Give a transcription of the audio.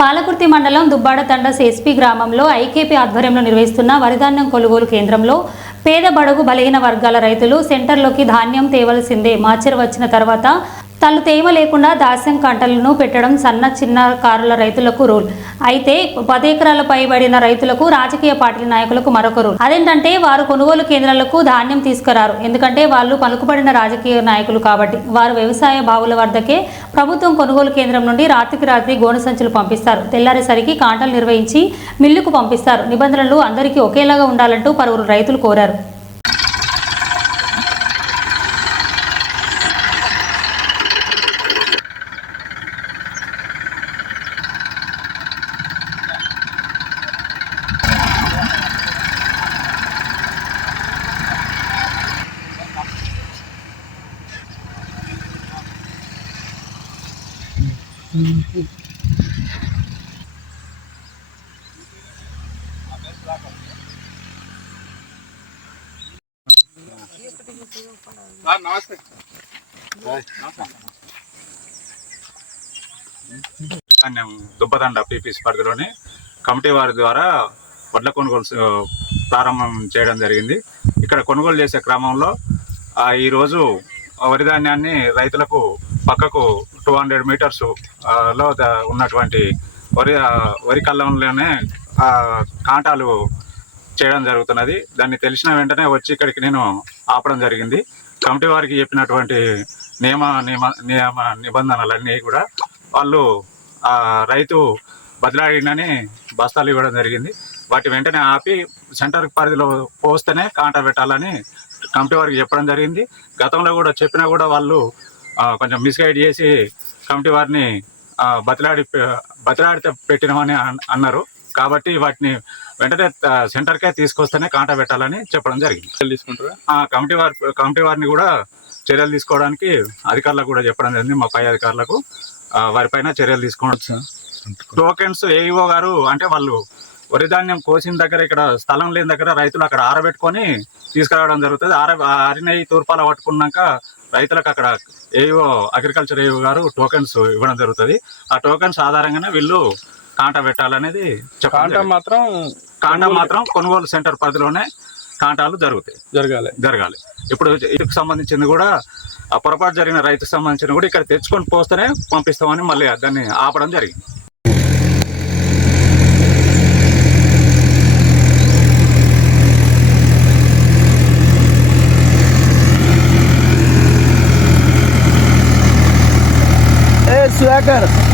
పాలకుర్తి మండలం దుబ్బాడ తండస్ ఎస్పీ గ్రామంలో ఐకేపీ ఆధ్వర్యంలో నిర్వహిస్తున్న వరిధాన్యం కొనుగోలు కేంద్రంలో పేద బడుగు బలహీన వర్గాల రైతులు సెంటర్లోకి ధాన్యం తేవలసిందే. మార్చర్ వచ్చిన తర్వాత తల్లు తేమ లేకుండా దాస్యం కంటలను పెట్టడం సన్న చిన్న కారుల రైతులకు రూల్. అయితే పది ఎకరాల పైబడిన రైతులకు రాజకీయ పార్టీల నాయకులకు మరొక రూల్. అదేంటంటే వారు కొనుగోలు కేంద్రాలకు ధాన్యం తీసుకురారు. ఎందుకంటే వాళ్ళు పలుకుబడిన రాజకీయ నాయకులు కాబట్టి. వారు వ్యవసాయ బావుల వద్దకే ప్రభుత్వం కొనుగోలు కేంద్రం నుండి రాత్రికి రాత్రి గోను సంచులు పంపిస్తారు. తెల్లారేసరికి కాంటలు నిర్వహించి మిల్లుకు పంపిస్తారు. నిబంధనలు అందరికీ ఒకేలాగా ఉండాలంటూ పలువురు రైతులు కోరారు. నమస్తే. ధాన్యం దుబ్బదండ పీపీసీ పరిధిలోని కమిటీ వారి ద్వారా వడ్ల కొనుగోలు ప్రారంభం చేయడం జరిగింది. ఇక్కడ కొనుగోలు చేసే క్రమంలో ఈరోజు వరి ధాన్యాన్ని రైతులకు పక్కకు టూ హండ్రెడ్ మీటర్స్లో ఉన్నటువంటి వరి వరి కళ్ళంలోనే ఆ, కాంటాలు చేయడం జరుగుతున్నది. దాన్ని తెలిసిన వెంటనే వచ్చి ఇక్కడికి నేను ఆపడం జరిగింది. కమిటీ వారికి చెప్పినటువంటి నియమ నియమ నియమ నిబంధనలన్నీ కూడా వాళ్ళు ఆ రైతు బదిలాడినని బస్తాలు ఇవ్వడం జరిగింది. వాటి వెంటనే ఆపి సెంటర్ పరిధిలో పోస్తేనే కాంటా పెట్టాలని కమిటీ వారికి చెప్పడం జరిగింది. గతంలో కూడా చెప్పినా కూడా వాళ్ళు కొంచెం మిస్గైడ్ చేసి కమిటీ వారిని బతిలాడి బతిలాడితే పెట్టినామని అన్- అన్నారు. కాబట్టి వాటిని వెంటనే సెంటర్కే తీసుకొస్తేనే కాంటా పెట్టాలని చెప్పడం జరిగింది. తీసుకుంటారా? కమిటీ వారి కమిటీ వారిని కూడా చర్యలు తీసుకోవడానికి అధికారులకు కూడా చెప్పడం జరిగింది మా పై అధికారులకు. వారిపైన చర్యలు తీసుకోవచ్చు టోకెన్స్ ఏఈఓ గారు అంటే వాళ్ళు వరి ధాన్యం కోసిన దగ్గర ఇక్కడ స్థలం లేని దగ్గర రైతులు అక్కడ ఆరబెట్టుకొని తీసుకురావడం జరుగుతుంది. ఆర ఆరినవి తూర్పాల పట్టుకున్నాక రైతులకు అక్కడ ఏఈఓ అగ్రికల్చర్ ఏఈఓ గారు టోకెన్స్ ఇవ్వడం జరుగుతుంది. ఆ టోకెన్స్ ఆధారంగానే వీళ్ళు కాంటా పెట్టాలనేది కాంటా. మాత్రం కాంటా మాత్రం కొనుగోలు సెంటర్ పరిధిలోనే కాంటాలు జరుగుతాయి. జరగాలి. జరగాలి. ఇప్పుడు ఇటుకు సంబంధించింది కూడా ఆ పొరపాటు జరిగిన రైతుకు సంబంధించిన కూడా ఇక్కడ తెచ్చుకొని పోస్తేనే పంపిస్తామని మళ్ళీ దాన్ని ఆపడం జరిగింది. É, cara.